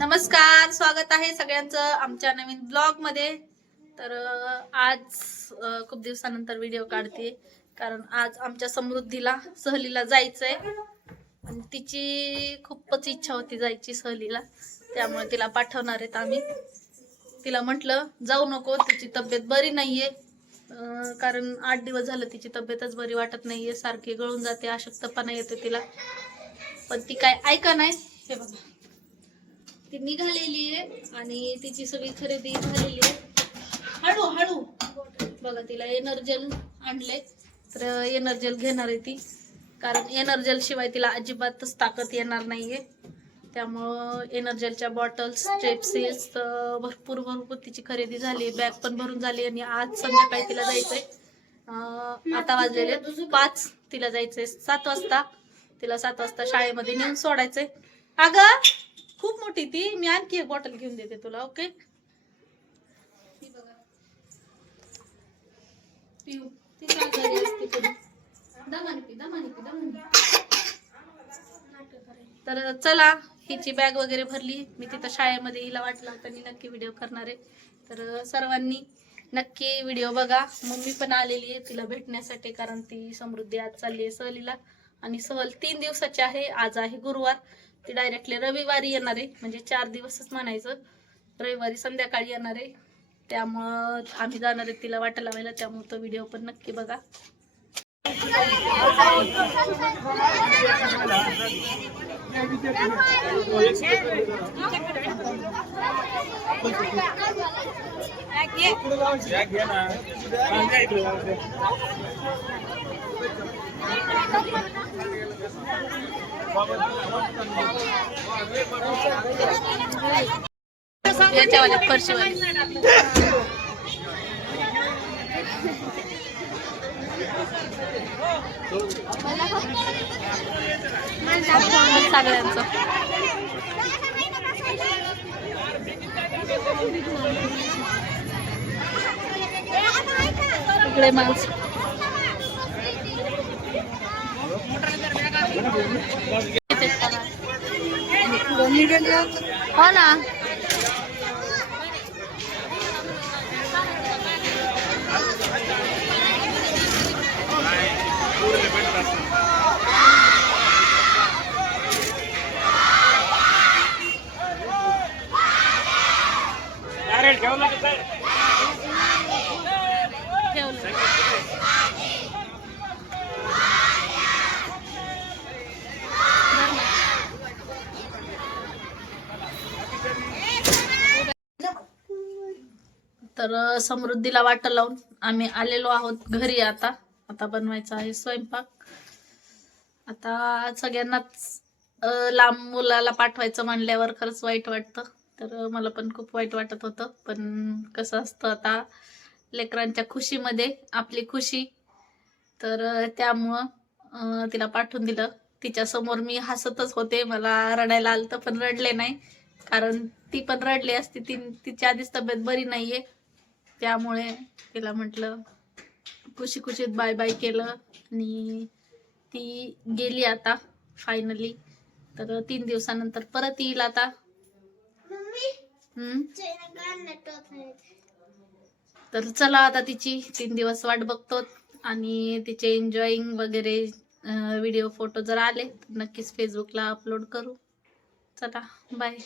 नमस्कार स्वागत आहे सगळ्यांचं आमच्या नवीन ब्लॉगमध्ये तर आज खूप दिवसानंतर व्हिडिओ काढते. कारण आज आमच्या समृद्धीला सहलीला जायचंय. आणि तिची खूपच इच्छा होती जायची सहलीला. त्यामुळे तिला पाठवणार आहेत आम्ही. तिला म्हटलं जाऊ नको तिची तब्येत बरी नाहीये. कारण आठ दिवस झालं तिची तब्येतच बरी वाटत नाहीये. सारखी गळून जाते अशक्तपणा येतो तिला. पण ती काय ऐका नाही. हे बघा. ती निघालेली आहे आणि तिची सगळी खरेदी झालेली आहे. हळू हळू. बघा तिला एनर्जल आणले तर एनर्जल घेणार आहे ती. कारण एनर्जल शिवाय तिला अजिबातच ताकद येणार नाहीये. त्यामुळं एनर्जलच्या बॉटल्स स्ट्रेपसिल्स भरपूर भरपूर तिची खरेदी झाली बॅग पण भरून झाली आणि आज संध्याकाळी तिला जायचंय. आता वाजलेले पाच. तिला जायचंय सात वाजता. तिला सात वाजता शाळेमध्ये नेऊन सोडायचंय. अगं! खूप मोठी ती. मी आणखी एक बॉटल घेऊन देते तुला ओके ती बघा. पिऊ. ती काय घरी असते कधी. दमाने पी दमाने पी दमाने तर चला हिची बॅग वगैरे भरली. मी तिथं शाळेमध्ये हिला वाटलं होतं मी नक्की व्हिडिओ करणार आहे. तर सर्वांनी नक्की व्हिडिओ बघा. मम्मी पण आलेली आहे तिला भेटण्यासाठी कारण ती समृद्धी आज चालली आहे सहलीला. आणि सहल तीन दिवसाची आहे. आज आहे गुरुवार. ती डायरेक्टली रविवारी येणार आहे. म्हणजे चार दिवसच म्हणायचं. रविवारी संध्याकाळी येणार आहे. त्यामुळं आम्ही जाणार आहे तिला वाटा लावायला. त्यामुळं तो व्हिडिओ पण नक्की बघा. याच्यावाले सगळ्यांचं. इकडे माणसं. हो ना ठेवलं तर समृद्धीला वाट लावून आम्ही आलेलो आहोत घरी आता. आता बनवायचा आहे स्वयंपाक. आता सगळ्यांनाच लांब मुलाला पाठवायचं म्हणल्यावर खरंच वाईट वाटतं. तर मला पण खूप वाईट वाटत होतं. पण कसं असतं आता लेकरांच्या खुशीमध्ये आपली खुशी. तर त्यामुळं तिला पाठवून दिलं. तिच्या समोर मी हसतच होते. मला रडायला आलं पण रडले नाही. कारण ती पण रडली असती. ती तिची आधीच तब्येत बरी नाहीये. त्यामुळे तिला म्हटलं खुशी खुशीत बाय बाय केलं आणि ती गेली आता फायनली तर तीन दिवसानंतर परत येईल आता. तर चला आता तिची तीन दिवस वाट बघतो आणि तिचे एन्जॉईंग वगैरे व्हिडिओ फोटो जर आले तर नक्कीच फेसबुकला अपलोड करू. चला बाय